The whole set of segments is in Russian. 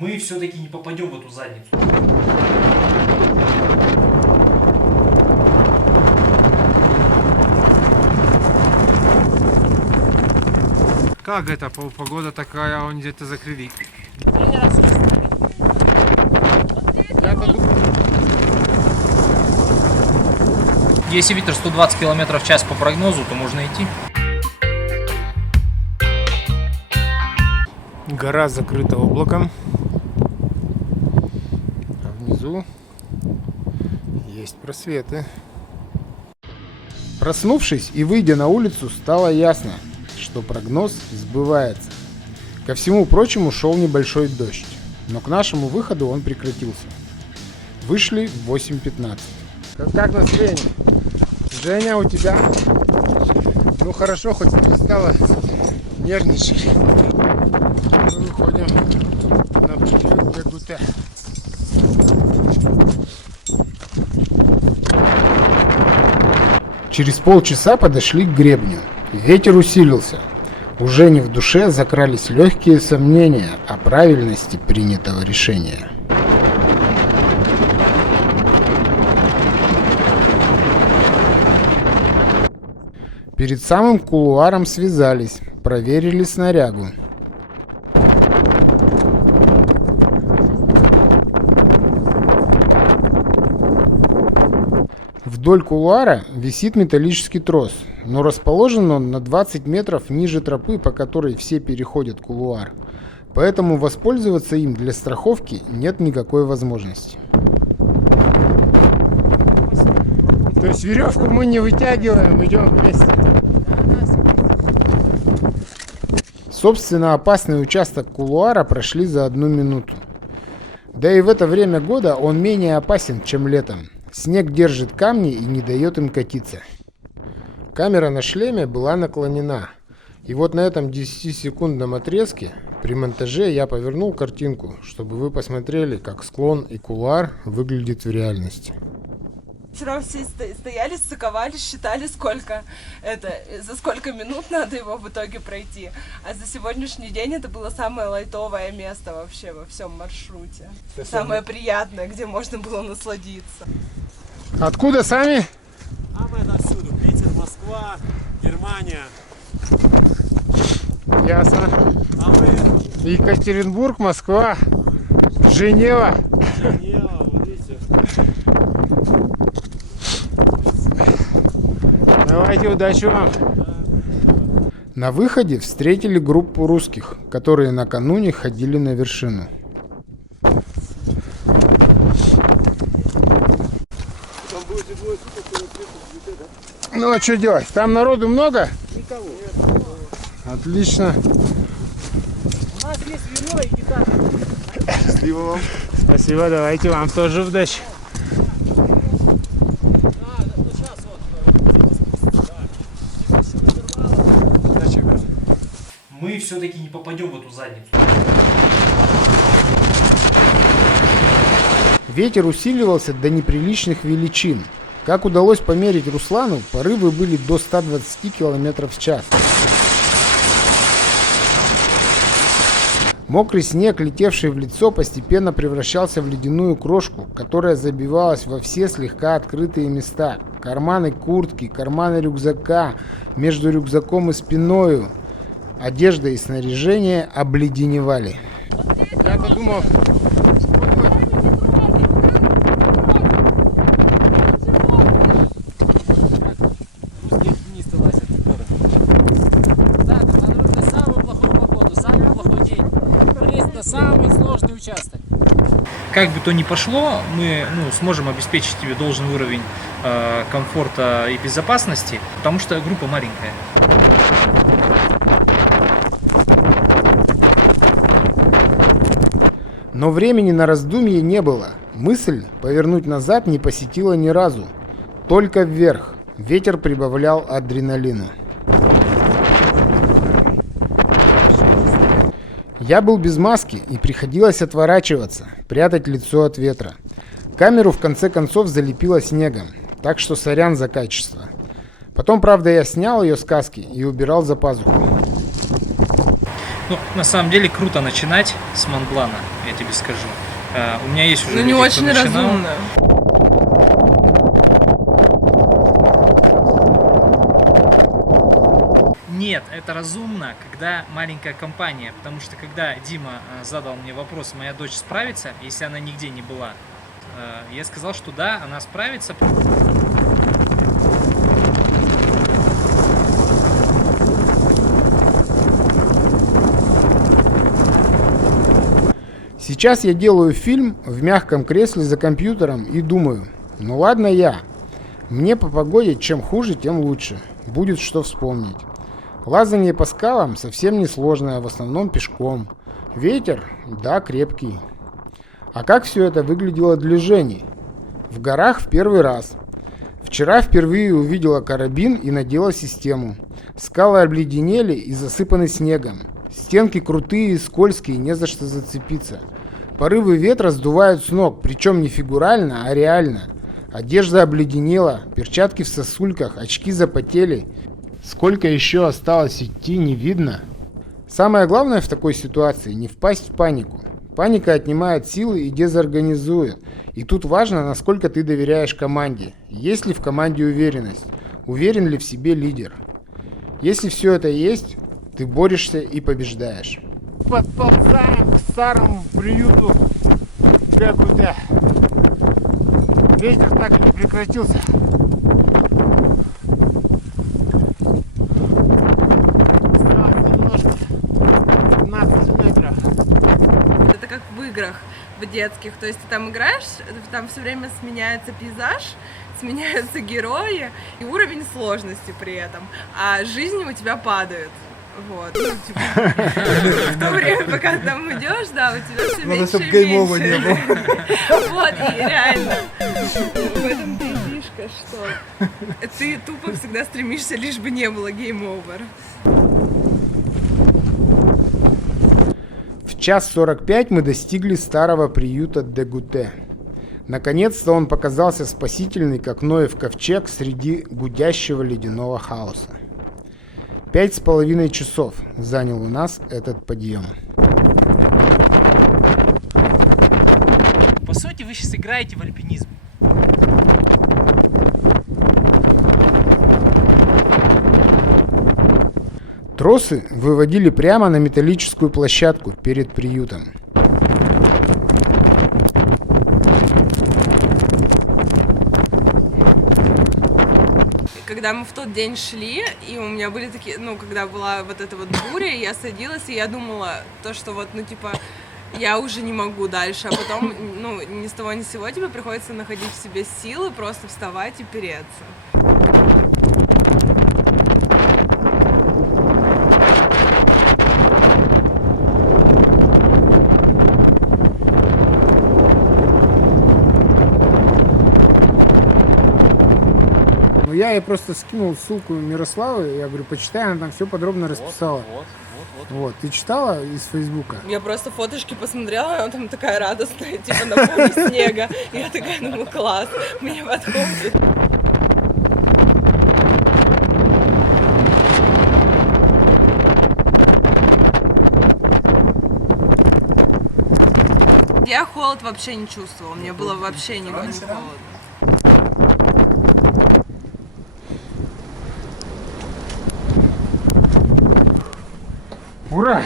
мы все-таки не попадем в эту задницу. Как это? Погода такая, он где-то закрыли. Если ветер 120 км в час по прогнозу, то можно идти. Гора закрыта облаком. А внизу есть просветы. Проснувшись и выйдя на улицу, стало ясно, что прогноз сбывается. Ко всему прочему шел небольшой дождь, но к нашему выходу он прекратился. Вышли в 8:15. Как настроение? Женя, у тебя? Ну хорошо, хоть перестала нервничать. Мы выходим на берег Бегуте. Через полчаса подошли к гребню. Ветер усилился. Уже не в душе закрались легкие сомнения о правильности принятого решения. Перед самым кулуаром связались, проверили снарягу. Вдоль кулуара висит металлический трос, но расположен он на 20 метров ниже тропы, по которой все переходят кулуар. Поэтому воспользоваться им для страховки нет никакой возможности. То есть веревку мы не вытягиваем, идем вместе. Собственно, опасный участок кулуара прошли за 1 минуту. Да и в это время года он менее опасен, чем летом. Снег держит камни и не дает им катиться. Камера на шлеме была наклонена. И вот на этом 10-секундном отрезке при монтаже я повернул картинку, чтобы вы посмотрели, как склон и кулуар выглядят в реальности. Вчера все стояли, стыковали, считали, за сколько минут надо его в итоге пройти. А за сегодняшний день это было самое лайтовое место вообще во всем маршруте. Самое приятное, где можно было насладиться. Откуда сами? А мы отсюда. Питер, Москва, Германия. Ясно. А мы Екатеринбург, Москва, Женева. Женева, вот видите. Давайте, удачи вам. На выходе встретили группу русских, которые накануне ходили на вершину. Ну а что делать? Там народу много? Никого. Отлично. У нас есть вино и гитара. Счастливо вам. Спасибо, давайте вам тоже удачи. Мы все-таки не попадем в эту задницу. Ветер усиливался до неприличных величин. Как удалось померить Руслану, порывы были до 120 км в час. Мокрый снег, летевший в лицо, постепенно превращался в ледяную крошку, которая забивалась во все слегка открытые места. Карманы куртки, карманы рюкзака, между рюкзаком и спиною. Одежда и снаряжение обледеневали. Я-то думал... Самый сложный участок. Как бы то ни пошло, мы сможем обеспечить тебе должный уровень комфорта и безопасности, потому что группа маленькая. Но времени на раздумье не было. Мысль повернуть назад не посетила ни разу. Только вверх. Ветер прибавлял адреналина. Я был без маски и приходилось отворачиваться, прятать лицо от ветра. Камеру в конце концов залепило снегом, так что сорян за качество. Потом, правда, я снял ее с каски и убирал за пазуху. Ну, на самом деле, круто начинать с Монблана, я тебе скажу. У меня есть уже Ну, не люди, кто очень начинал. разумно. Нет, это разумно, когда маленькая компания, потому что когда Дима задал мне вопрос, моя дочь справится, если она нигде не была, я сказал, что да, она справится. Сейчас я делаю фильм в мягком кресле за компьютером и думаю, ну ладно я. Мне по погоде чем хуже, тем лучше. Будет что вспомнить. Лазание по скалам совсем не сложное, в основном пешком. Ветер, да, крепкий. А как все это выглядело для Жени? В горах в первый раз. Вчера впервые увидела карабин и надела систему. Скалы обледенели и засыпаны снегом. Стенки крутые, скользкие, не за что зацепиться. Порывы ветра сдувают с ног, причем не фигурально, а реально. Одежда обледенела, перчатки в сосульках, очки запотели. Сколько еще осталось идти, не видно. Самое главное в такой ситуации не впасть в панику. Паника отнимает силы и дезорганизует. И тут важно, насколько ты доверяешь команде. Есть ли в команде уверенность? Уверен ли в себе лидер? Если все это есть, ты борешься и побеждаешь. Подползаем к старому приюту ДГУТ. Ветер так и не прекратился. Осталось немножко. 15 метров. Это как в играх в детских, то есть ты там играешь, там все время сменяется пейзаж, сменяются герои и уровень сложности при этом, а жизни у тебя падают. Вот. Ну, типа, в то время, пока ты там идешь, да, у тебя все меньше и меньше. Вот, и реально. В этом-то и фишка, что ты тупо всегда стремишься, лишь бы не было гейм-овер. В 1:45 мы достигли старого приюта ДГУТ. Наконец-то он показался спасительный, как Ноев ковчег среди гудящего ледяного хаоса. 5,5 часов занял у нас этот подъем. По сути, вы сейчас играете в альпинизм. Тросы выводили прямо на металлическую площадку перед приютом. Когда мы в тот день шли, и у меня были такие, ну, когда была вот эта вот буря, я садилась, и я думала, то, что вот, ну, типа, я уже не могу дальше, а потом, ну, ни с того ни с сего тебе приходится находить в себе силы, просто вставать и переться. Я ей просто скинул ссылку Мирославы, я говорю, почитай, она там все подробно расписала. Вот, ты читала из Фейсбука? Я просто фотошки посмотрела, она там такая радостная, типа на фоне снега. И я такая, ну класс, мне подходит. Я холод вообще не чувствовала, мне было вообще не холодно. Ура!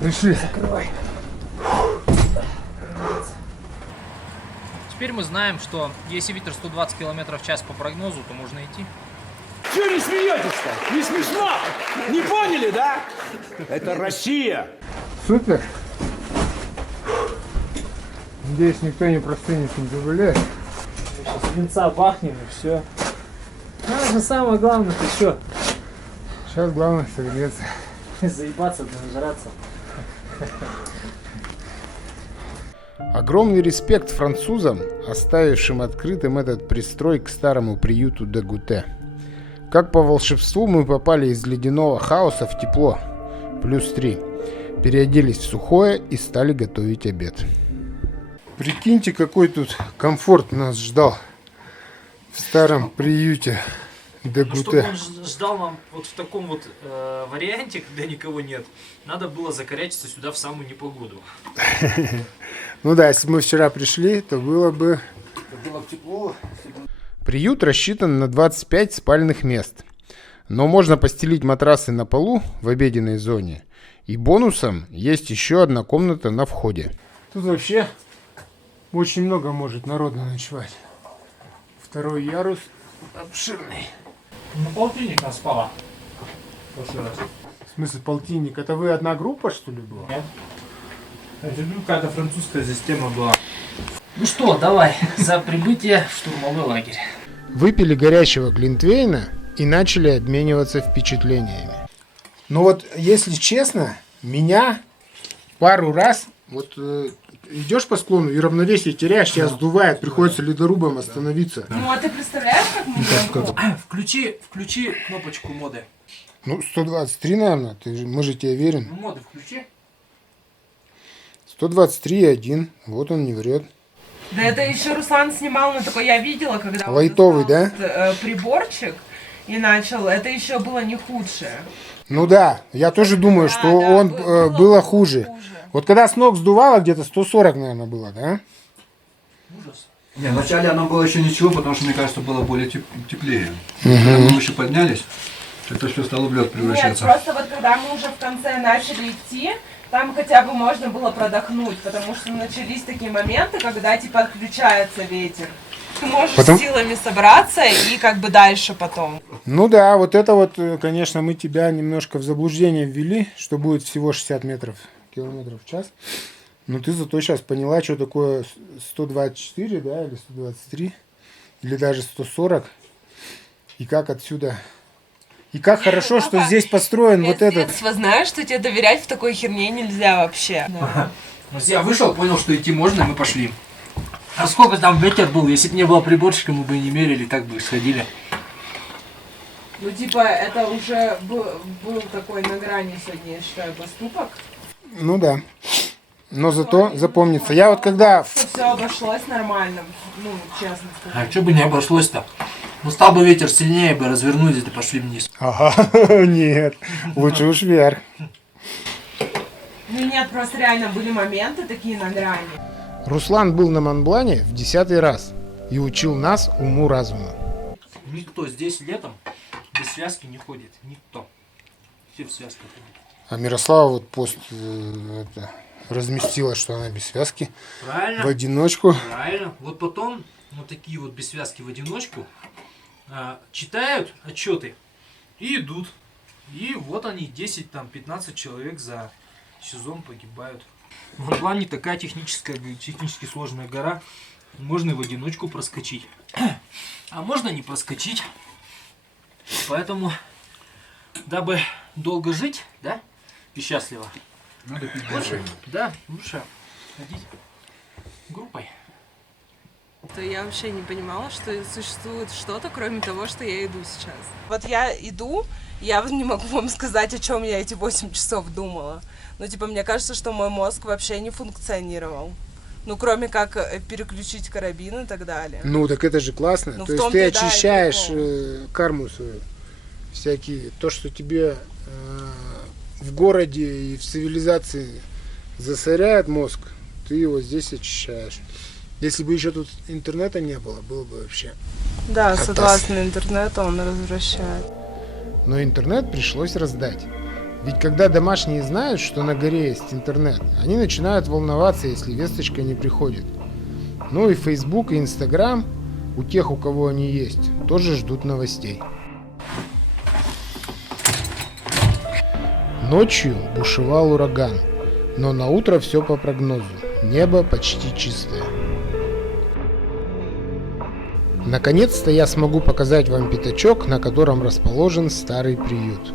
Пришли. Закрывай. Теперь мы знаем, что если ветер 120 км в час по прогнозу, то можно идти. Чего не смеетесь-то? Не смешно? Не поняли, да? Это Россия. Супер. Надеюсь, никто не простынет, не заболеет. Сейчас винца бахнем и все. Надо самое главное, ты что? Сейчас главное согреться. Заебаться, да нажраться. Огромный респект французам, оставившим открытым этот пристрой к старому приюту ДГУТ. Как по волшебству мы попали из ледяного хаоса в тепло. +3. Переоделись в сухое и стали готовить обед. Прикиньте, какой тут комфорт нас ждал в старом приюте Ну, чтобы Дегуте. он ждал нам вот в таком вот варианте, когда никого нет, надо было закорячиться сюда в самую непогоду. Ну да, если бы мы вчера пришли, то было бы... Было бы тепло. Приют рассчитан на 25 спальных мест. Но можно постелить матрасы на полу в обеденной зоне. И бонусом есть еще одна комната на входе. Тут вообще очень много может народу ночевать. Второй ярус обширный. Ну, полтинник нас спала. Прошлый раз. В смысле полтинник? Это вы одна группа, что ли, была? Нет. Это какая-то французская система была. Ну что, давай, за прибытие в штурмовой лагерь. Выпили горячего глинтвейна и начали обмениваться впечатлениями. Ну вот, если честно, меня пару раз, вот идешь по склону и равновесие теряешь, тебя сдувает, приходится ледорубом остановиться. Ну а ты представляешь, как мы Включи кнопочку моды. Ну, 123, наверное, мы же тебе верим. Ну, моды включи. 123,1, вот он не врет. Да это еще Руслан снимал, но только я видела, когда Лайтовый, он да? достал приборчик и начал, это еще было не худшее. Ну да, я тоже думаю, что он было хуже. Вот когда с ног сдувало, где-то 140, наверное, было, да? Ужас. Не, вначале оно было еще ничего, потому что, мне кажется, было более теплее. Когда мы выше поднялись, это все стало в лед Нет, превращаться. просто вот когда мы уже в конце начали идти, там хотя бы можно было продохнуть, потому что начались такие моменты, когда типа отключается ветер. Ты можешь силами собраться и как бы дальше потом. Ну да, вот это вот, конечно, мы тебя немножко в заблуждение ввели, что будет всего 60 километров в час. Но ты зато сейчас поняла, что такое 124, да, или 123, или даже 140. И как отсюда... И как хорошо, что здесь построен вот Я с этот... детства знаю, что тебе доверять в такой херне нельзя вообще. Да. Я вышел, понял, что идти можно, и мы пошли. А сколько там ветер был? Если бы не было приборчика, мы бы и не мерили, так бы и сходили. Ну типа это уже был такой на грани сегодня, я считаю, поступок. Ну да. Но зато запомнится. Я вот когда... Все обошлось нормально, ну честно сказать. А что бы не обошлось-то? Ну стал бы ветер сильнее, бы развернулись, и пошли вниз. Ага, нет, лучше уж вверх. Ну нет, просто реально были моменты такие на грани. Руслан был на Монблане в 10-й раз и учил нас уму-разуму. Никто здесь летом без связки не ходит. Никто. Все в связках ходят. А Мирослава вот пост разместила, что она без связки. Правильно? В одиночку. Правильно. Вот потом вот такие вот без связки в одиночку читают отчеты и идут. И вот они, 10-15 человек за сезон погибают. Монблан не такая технически сложная гора. Можно и в одиночку проскочить. А можно не проскочить. Поэтому, дабы долго жить, да, и счастливо, Надо пить лучше, да, лучше ходить группой. То я вообще не понимала, что существует что-то, кроме того, что я иду сейчас. Вот я иду, я не могу вам сказать, о чем я эти 8 часов думала. Ну, типа, мне кажется, что мой мозг вообще не функционировал. Ну, кроме как переключить карабин и так далее. Ну, так это же классно. Ну, то в есть том-то ты и да, и очищаешь прикол. карму свою. Всякие. То, что тебе в городе и в цивилизации засоряет мозг, ты его здесь очищаешь. Если бы еще тут интернета не было, было бы вообще. Да, Атас. согласно интернету, он развращает. Но интернет пришлось раздать. Ведь когда домашние знают, что на горе есть интернет, они начинают волноваться, если весточка не приходит. Ну и Facebook, и Instagram, у тех, у кого они есть, тоже ждут новостей. Ночью бушевал ураган, но на утро все по прогнозу. Небо почти чистое. Наконец-то я смогу показать вам пятачок, на котором расположен старый приют.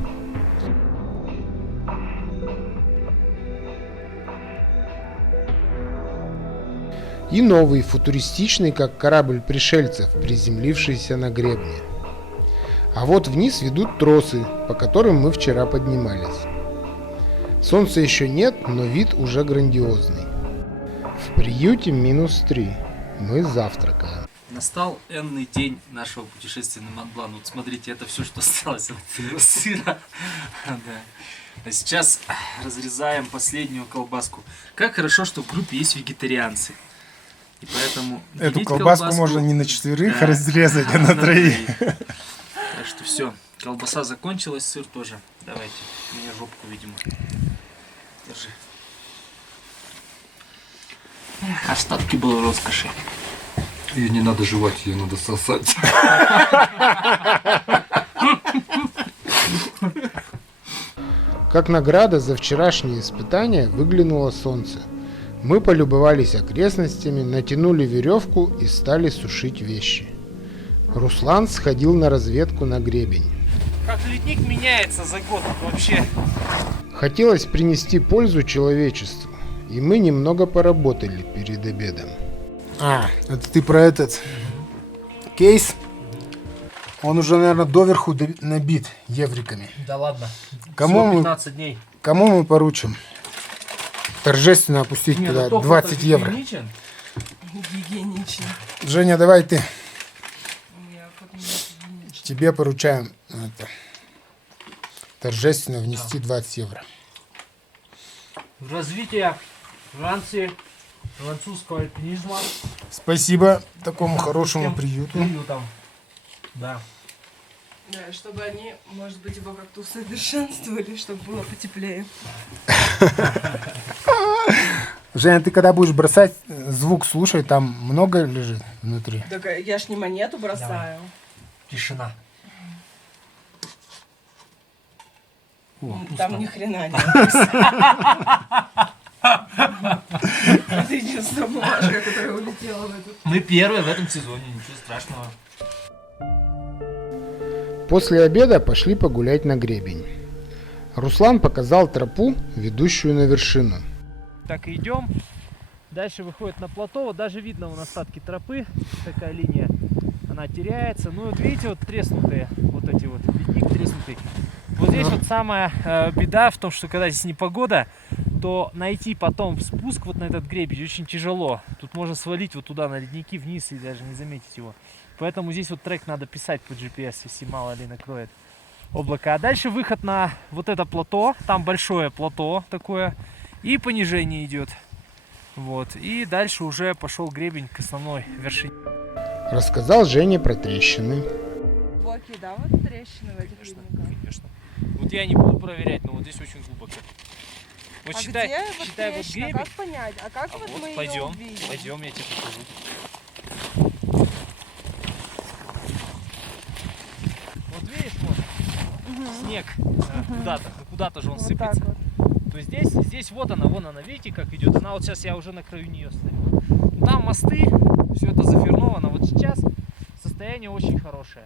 И новый, футуристичный, как корабль пришельцев, приземлившийся на гребне. А вот вниз ведут тросы, по которым мы вчера поднимались. Солнца еще нет, но вид уже грандиозный. В приюте -3. Мы завтракаем. Настал энный день нашего путешествия на Монблан. Вот смотрите, это все, что осталось от сыра. Да. А сейчас разрезаем последнюю колбаску. Как хорошо, что в группе есть вегетарианцы. И поэтому Эту делить колбаску можно не на 4 Да. разрезать, а на 3. Так что все, колбаса закончилась, сыр тоже. Давайте, мне жопку, видимо. Держи. Эх, остатки было роскоши. Ее не надо жевать, ее надо сосать. Как награда за вчерашнее испытание выглянуло солнце. Мы полюбовались окрестностями, натянули веревку и стали сушить вещи. Руслан сходил на разведку на гребень. Как ледник меняется за год вообще. Хотелось принести пользу человечеству, и мы немного поработали перед обедом. А, это ты про этот кейс? Он уже, наверное, доверху набит евриками. Да ладно. Кому Всего мы- 15 дней. Кому мы поручим торжественно опустить Не, туда ну тофу 20 это евро? гигиеничен. Гигиенично. Женя, давай ты. Я как-то не гигиенично. Тебе поручаем это, торжественно внести 20 евро. Развитие Франции, французского альпинизма. Спасибо такому хорошему Тем приюту. приютам. Да. Да, чтобы они, может быть, его как-то усовершенствовали, чтобы было потеплее. Женя, ты когда будешь бросать, звук слушай, там много лежит внутри. Так я ж не монету бросаю. Тишина. Там ни хрена нет. Это единственная бумажка, которая улетела в этот. Мы первые в этом сезоне, ничего страшного. После обеда пошли погулять на гребень. Руслан показал тропу, ведущую на вершину. Так и идем. Дальше выходит на плато. Вот даже видно вон остатки тропы. Такая линия. Она теряется. Ну вот видите, вот треснутые. Вот эти вот. Ледник треснутый. Вот здесь вот самая беда в том, что когда здесь непогода, то найти потом спуск вот на этот гребень очень тяжело. Тут можно свалить вот туда на ледники вниз и даже не заметить его. Поэтому здесь вот трек надо писать по GPS, если мало ли накроет облако. А дальше выход на вот это плато. Там большое плато такое. И понижение идет. Вот. И дальше уже пошел гребень к основной вершине. Рассказал Жене про трещины. Глубокие, да, вот трещины в этих ледниках? Конечно. Вот я не буду проверять, но вот здесь очень глубоко. Вот А считай, где вот считай вот трещина? гребень. Как понять? А как А вот мы вот ее пойдем, увидим? пойдем, я тебе покажу. Вот видишь, вот снег куда-то, ну куда-то же он Вот сыпется. так вот. То есть здесь вот она, вон она, видите, как идет? Она вот сейчас, я уже на краю нее стою. Ну, там мосты, все это заферновано. Вот сейчас состояние очень хорошее.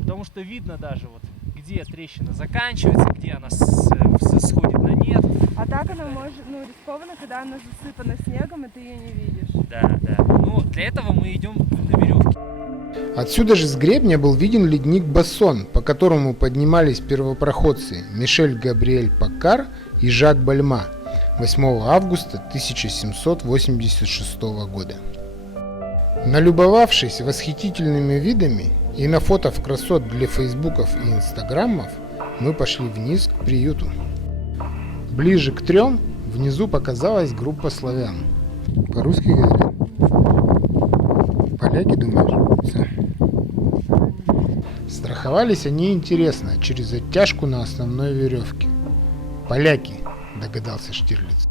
Потому что видно даже вот, где трещина заканчивается, где она сходит на нет. А так она может, ну, рискованно, когда она засыпана снегом, и ты ее не видишь. Да, да. Ну, для этого мы идем на веревке. Отсюда же с гребня был виден ледник Бассон, по которому поднимались первопроходцы Мишель Габриэль Паккар и Жак Бальма 8 августа 1786 года. Налюбовавшись восхитительными видами и на фото в красот для фейсбуков и инстаграмов, мы пошли вниз к приюту. Ближе к 3 внизу показалась группа славян. По-русски говорят. Поляки, думаешь? Всё. Страховались они интересно, через оттяжку на основной веревке. Поляки, догадался Штирлиц.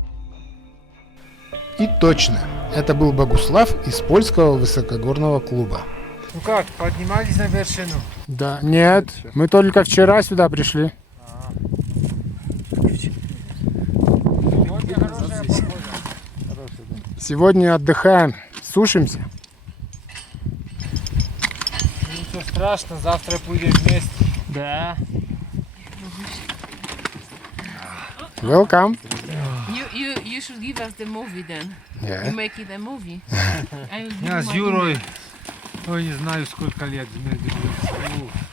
И точно, это был Богуслав из польского высокогорного клуба. Ну как, поднимались на вершину? Да, нет, мы только вчера сюда пришли. Сегодня хорошая погода. Сегодня отдыхаем, сушимся. Ничего страшного, завтра будем вместе. Да. Welcome. You should give us the movie then. You Yeah. make it a movie. I will give Я с my Юрой, ой, не знаю сколько лет.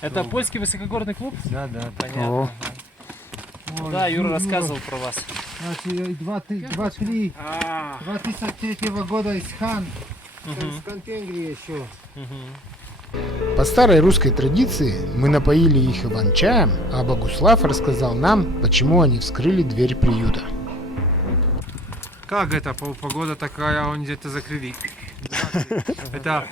Это польский высокогорный клуб? Да, да, Понятно. О. Ой, Да, Юра рассказывал про вас. Значит, 2003 года из Хан По старой русской традиции мы напоили их иван-чаем, а Богуслав рассказал нам, почему они вскрыли дверь приюта. Как это? Погода такая, он где-то закрыли. Это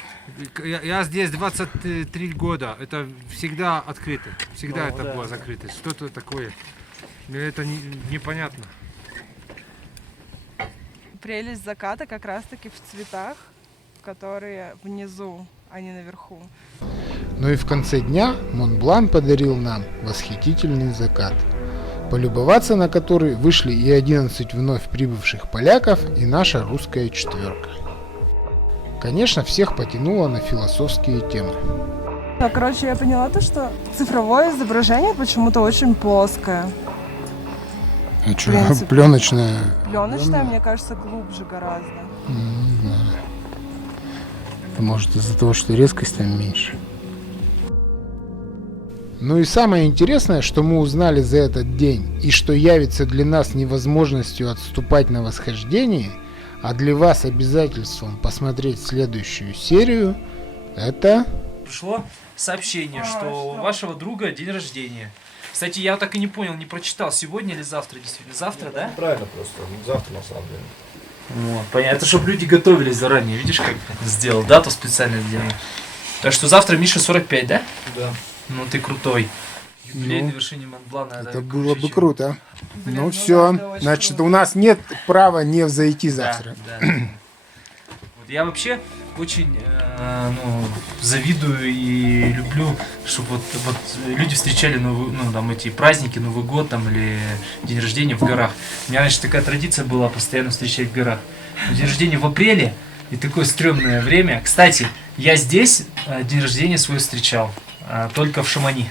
я здесь 23 года. Это всегда открыто. Всегда это было закрыто. Что-то такое. Это непонятно. Прелесть заката как раз-таки в цветах, которые внизу, а не наверху. Ну и в конце дня Монблан подарил нам восхитительный закат, полюбоваться на который вышли и 11 вновь прибывших поляков, и наша русская четверка. Конечно, всех потянуло на философские темы. Короче, я поняла то, что цифровое изображение почему-то очень плоское. А что, принципе. пленочная? Пленочное, мне кажется, глубже гораздо. Не знаю. Может, из-за того, что резкость там меньше. Ну и самое интересное, что мы узнали за этот день, и что явится для нас невозможностью отступать на восхождение, а для вас обязательством посмотреть следующую серию, это... Пришло сообщение, что у вашего друга день рождения. Кстати, я так и не понял, не прочитал, сегодня или завтра, действительно. Завтра, да? Правильно просто. Завтра на самом деле. Вот, понятно. Это чтобы люди готовились заранее. Видишь, как сделал дату специально сделал. Так что завтра Миша 45, да? Да. Ну ты крутой. Юбилей Ну, на вершине Монблана. Это было бы чем- круто. Блин, Ну ну все, да, это очень значит, круто. у нас нет права не взойти завтра. Да, да. Вот я вообще очень завидую и люблю, чтобы вот люди встречали эти праздники, Новый год там, или день рождения в горах. У меня, значит, такая традиция была постоянно встречать в горах. День рождения в апреле, и такое стрёмное время. Кстати, я здесь день рождения свой встречал, только в Шамани.